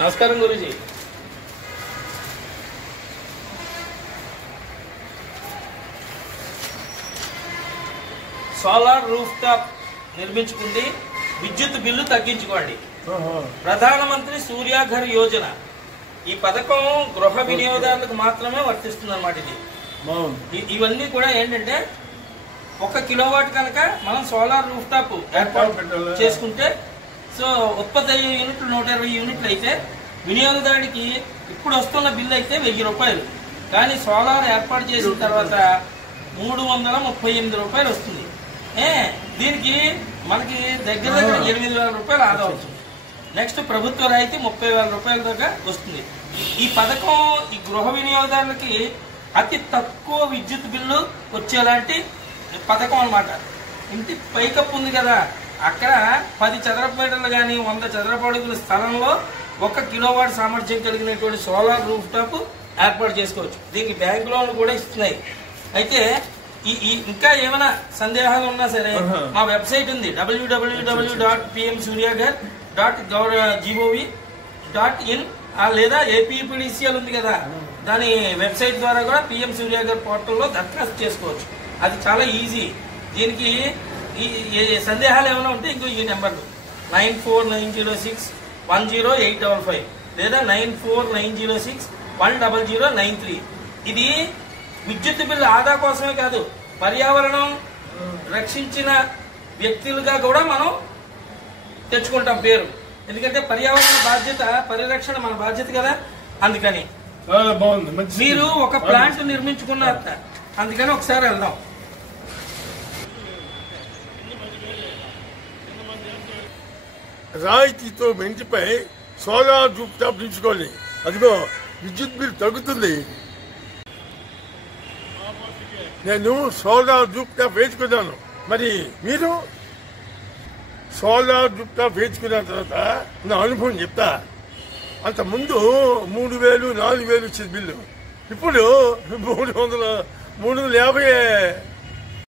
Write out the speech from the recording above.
నమస్కారం Guruji. Solar roof top నిర్మించుకుంది, విద్యుత్ bill తగ్గించుకోండి. ప్రధానమంత్రి సూర్యాఘర్ యోజన ఈ పథకం గృహ వినియోగదారులకు మాత్రమే వర్తిస్తుంది అన్నమాట. ఇవన్నీ కూడా ఏంటంటే 1 కిలోవాట్ కనుక మనం సోలార్ రూఫ్ టాప్ ఏర్పాటు చేసుకుంటే సో ఉత్పత్తి అయ్యే యూనిట్లు 120 యూనిట్లు అయితే వినియోగదారుడికి ఇప్పుడు వస్తున్న బిల్లు అయితే 1000 రూపాయలు. కానీ సోలార్ ఏర్పాటు చేసిన తర్వాత 338 రూపాయలు వస్తుంది. దీనికి మనకి దగ్గర 8,000 రూపాయలు ఆదా అవుతుంది. నెక్స్ట్ ప్రభుత్వ రాయితీ 30,000 రూపాయల దాకా వస్తుంది. ఈ పథకం ఈ గృహ వినియోగదారులకి అతి తక్కువ విద్యుత్ బిల్లు వచ్చేలాంటి పథకం అన్నమాట. ఇంటి పైకప్పు ఉంది కదా, అక్కడ 10 చదరపు మీటర్లు కానీ 100 చదరపు అడుగుల స్థలంలో 1 కిలోవాట్ సామర్థ్యం కలిగినటువంటి సోలార్ రూఫ్ టాప్ ఏర్పాటు చేసుకోవచ్చు. దీనికి బ్యాంకు లోన్లు కూడా ఇస్తున్నాయి. అయితే ఇంకా ఏమైనా సందేహాలు ఉన్నా సరే మా వెబ్సైట్ ఉంది www.pmsuryagar.gov.in లేదా ఏపీపీడీసీఎల్ ఉంది కదా, దాని వెబ్సైట్ ద్వారా కూడా పిఎం సూర్యాగర్ పోర్టల్లో దరఖాస్తు చేసుకోవచ్చు. అది చాలా ఈజీ. దీనికి ఈ సందేహాలు ఏమైనా ఉంటే ఇంకో ఈ నెంబర్లు 9490610855 లేదా 9490610093. ఇది విద్యుత్ బిల్లు ఆదా కోసమే కాదు, పర్యావరణం రక్షించిన వ్యక్తులుగా కూడా మనం తెచ్చుకుంటాం పేరు. ఎందుకంటే పర్యావరణ బాధ్యత, పరిరక్షణ మన బాధ్యత కదా. అందుకని మీరు ఒక ప్లాంట్ నిర్మించుకున్నారు, అందుకని ఒకసారి వెళ్దాం. రాయితీతో ఇంటిపై సోలార్ రూఫ్ టాప్ నించుకోండి. అదిగో విద్యుత్ బిల్ తగ్గుతుంది. నేను సోలార్ రూఫ్ టాప్ వేసుకున్నాను. మరి మీరు సోలార్ రూఫ్ టాప్ వేసుకున్న తర్వాత నా అనుభవం చెప్తా. అంత ముందు 3,000 4,000 ఇచ్చింది బిల్లు, ఇప్పుడు 350